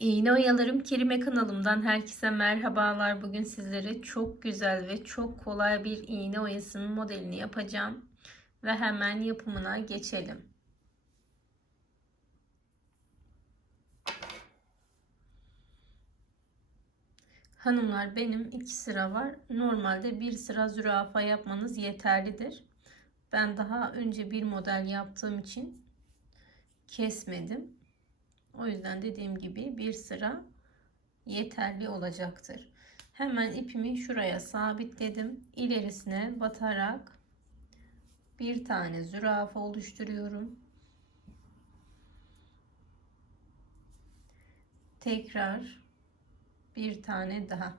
İğne Oyalarım Kerime kanalımdan herkese merhabalar. Bugün sizlere çok güzel ve çok kolay bir iğne oyasının modelini yapacağım. Ve hemen yapımına geçelim. Hanımlar benim iki sıra var. Normalde bir sıra zürafa yapmanız yeterlidir. Ben daha önce bir model yaptığım için kesmedim. O yüzden dediğim gibi bir sıra yeterli olacaktır. Hemen ipimi şuraya sabitledim. İlerisine batarak bir tane zürafa oluşturuyorum. Tekrar bir tane daha.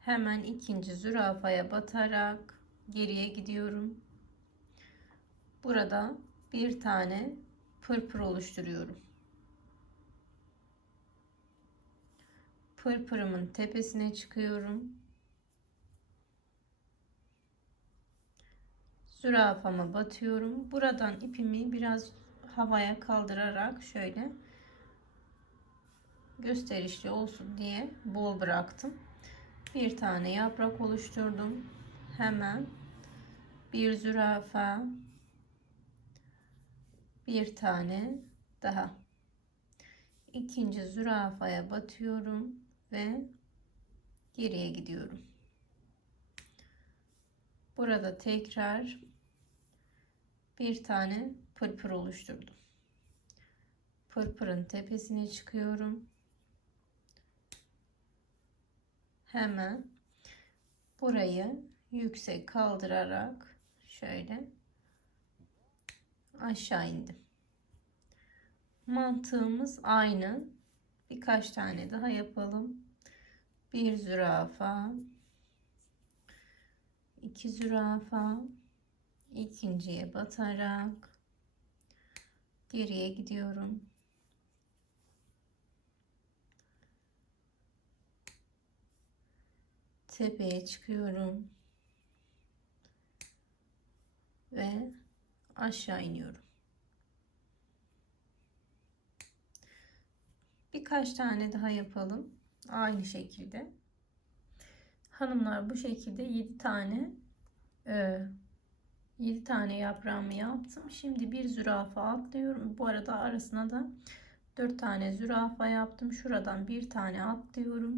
Hemen ikinci zürafaya batarak geriye gidiyorum. Burada bir tane pırpır oluşturuyorum. Pırpırımın tepesine çıkıyorum. Zürafama batıyorum. Buradan ipimi biraz havaya kaldırarak şöyle gösterişli olsun diye bol bıraktım. Bir tane yaprak oluşturdum. Hemen bir zürafa bir tane daha ikinci zürafaya batıyorum ve geriye gidiyorum. Burada tekrar bir tane pırpır oluşturdum. Pırpırın tepesine çıkıyorum. Hemen burayı yüksek kaldırarak şöyle aşağı indim. Mantığımız aynı. Birkaç tane daha yapalım. Bir zürafa, iki zürafa, ikinciye batarak geriye gidiyorum. Tepeye çıkıyorum ve aşağı iniyorum. Birkaç tane daha yapalım. Aynı şekilde. Hanımlar bu şekilde 7 tane e, 7 tane yaprağımı yaptım. Şimdi bir zürafa atlıyorum. Bu arada arasına da 4 tane zürafa yaptım. Şuradan bir tane atlıyorum.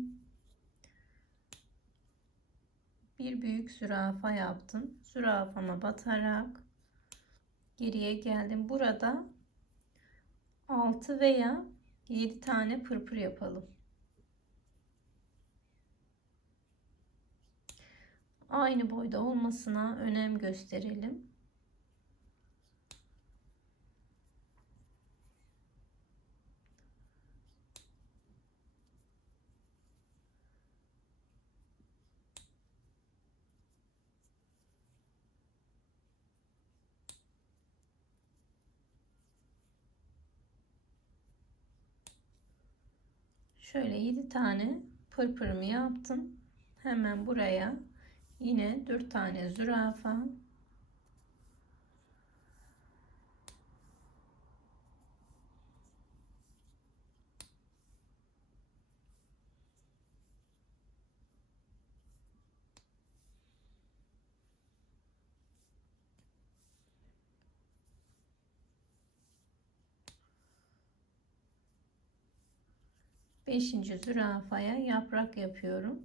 Bir büyük zürafa yaptım. Zürafama batarak geriye geldim. Burada 6 veya 7 tane pırpır yapalım. Aynı boyda olmasına önem gösterelim. Şöyle 7 tane pırpırımı yaptım. Hemen buraya yine 4 tane zürafa Beşinci zürafaya yaprak yapıyorum.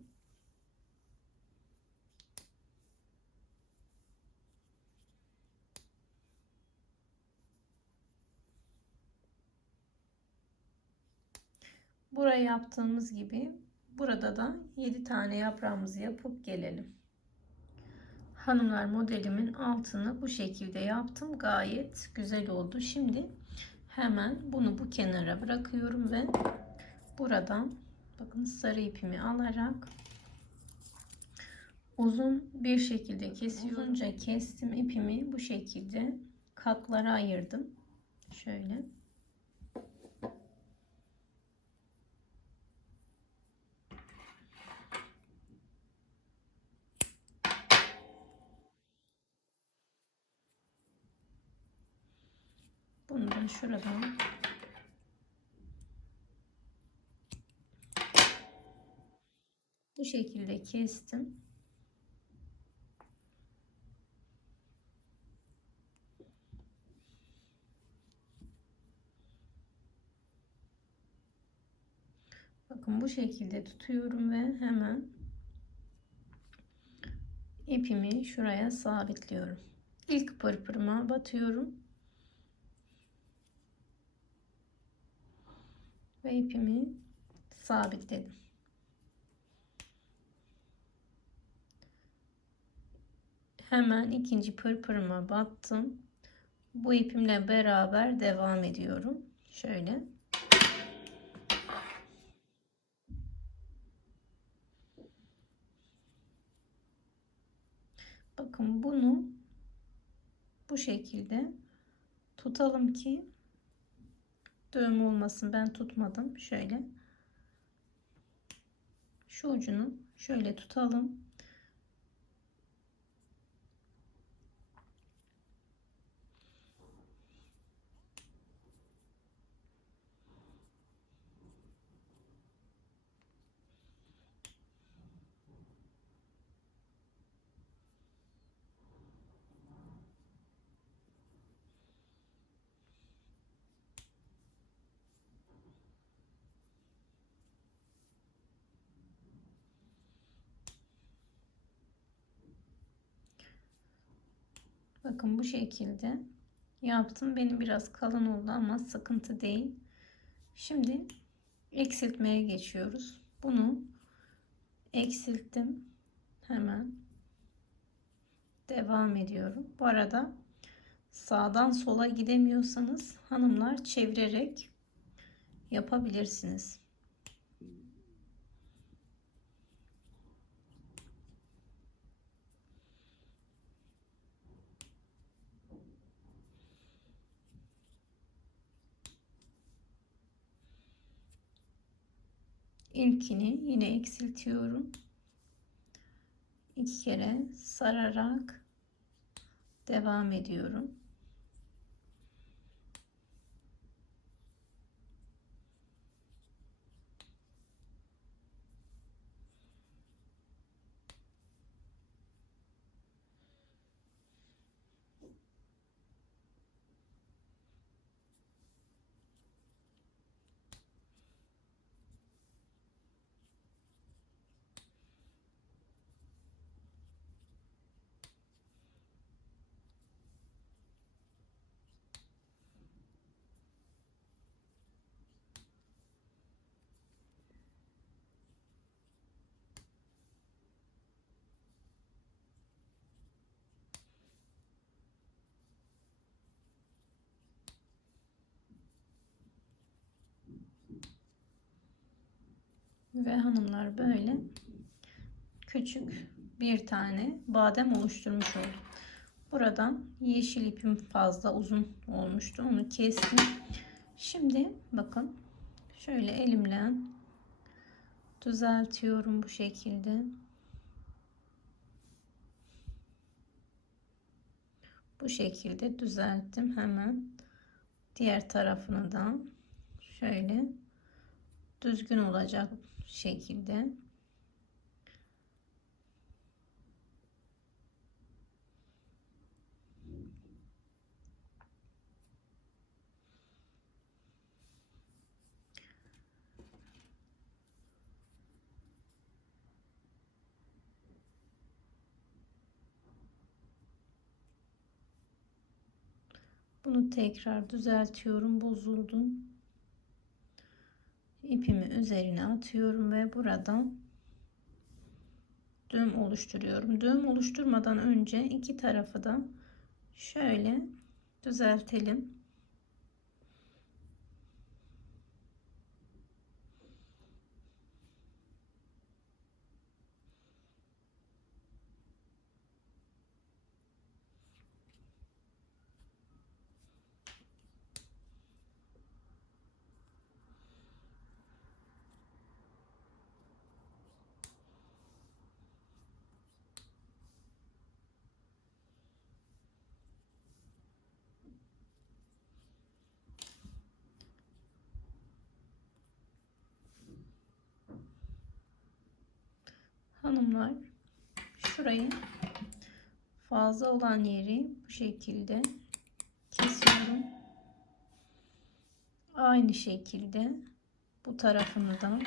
Buraya yaptığımız gibi burada da 7 tane yaprağımızı yapıp gelelim. Hanımlar modelimin altını bu şekilde yaptım. Gayet güzel oldu. Şimdi hemen bunu bu kenara bırakıyorum ve buradan bakın sarı ipimi alarak uzun bir şekilde kesiyorum. Uzunca kestim ipimi bu şekilde katlara ayırdım. Şöyle. Bunu da şuradan Bu şekilde kestim. Bakın bu şekilde tutuyorum ve hemen ipimi şuraya sabitliyorum. İlk pırpırıma batıyorum. Ve ipimi sabitledim. Hemen ikinci pırpırıma battım. Bu ipimle beraber devam ediyorum. Şöyle. Bakın bunu bu şekilde tutalım ki düğüm olmasın. Ben tutmadım. Şöyle şu ucunu şöyle tutalım. Bakın bu şekilde yaptım. Benim biraz kalın oldu ama sıkıntı değil. Şimdi eksiltmeye geçiyoruz. Bunu eksilttim. Hemen devam ediyorum. Bu arada sağdan sola gidemiyorsanız hanımlar çevirerek yapabilirsiniz. İlkini yine eksiltiyorum. iki kere sararak devam ediyorum. Ve hanımlar böyle küçük bir tane badem oluşturmuş oldum. Buradan yeşil ipim fazla uzun olmuştu. Onu kestim. Şimdi bakın şöyle elimle düzeltiyorum bu şekilde. Bu şekilde düzelttim. Hemen diğer tarafını da şöyle düzgün olacak şekilde Bunu tekrar düzeltiyorum. Bozuldum ipimi üzerine atıyorum ve buradan düğüm oluşturuyorum. Düğüm oluşturmadan önce iki tarafı da şöyle düzeltelim. Hanımlar şurayı fazla olan yeri bu şekilde kesiyorum. Aynı şekilde bu tarafını da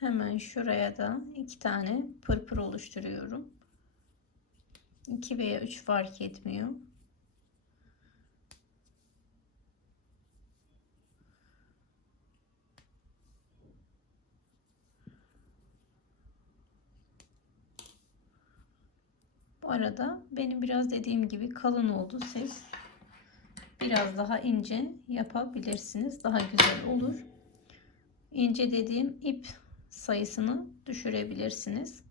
Hemen şuraya da iki tane pırpır oluşturuyorum. 2 veya 3 fark etmiyor. Bu arada benim biraz dediğim gibi kalın oldu. Siz biraz daha ince yapabilirsiniz. Daha güzel olur. İnce dediğim ip sayısını düşürebilirsiniz.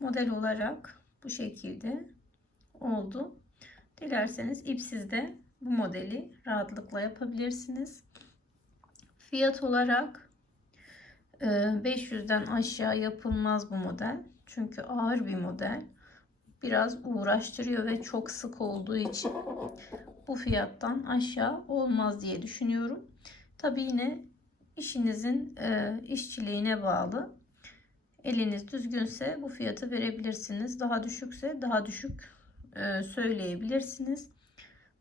Model olarak bu şekilde oldu. Dilerseniz ipsiz de bu modeli rahatlıkla yapabilirsiniz. Fiyat olarak 500'den aşağı yapılmaz bu model. Çünkü ağır bir model. Biraz uğraştırıyor ve çok sık olduğu için bu fiyattan aşağı olmaz diye düşünüyorum. Tabi yine işinizin e, işçiliğine bağlı. Eliniz düzgünse bu fiyatı verebilirsiniz. Daha düşükse daha düşük e, söyleyebilirsiniz.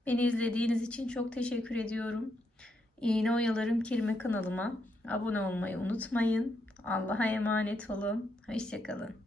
Beni izlediğiniz için çok teşekkür ediyorum. İğne Oyalarım Kirme kanalıma abone olmayı unutmayın. Allah'a emanet olun. Hoşçakalın.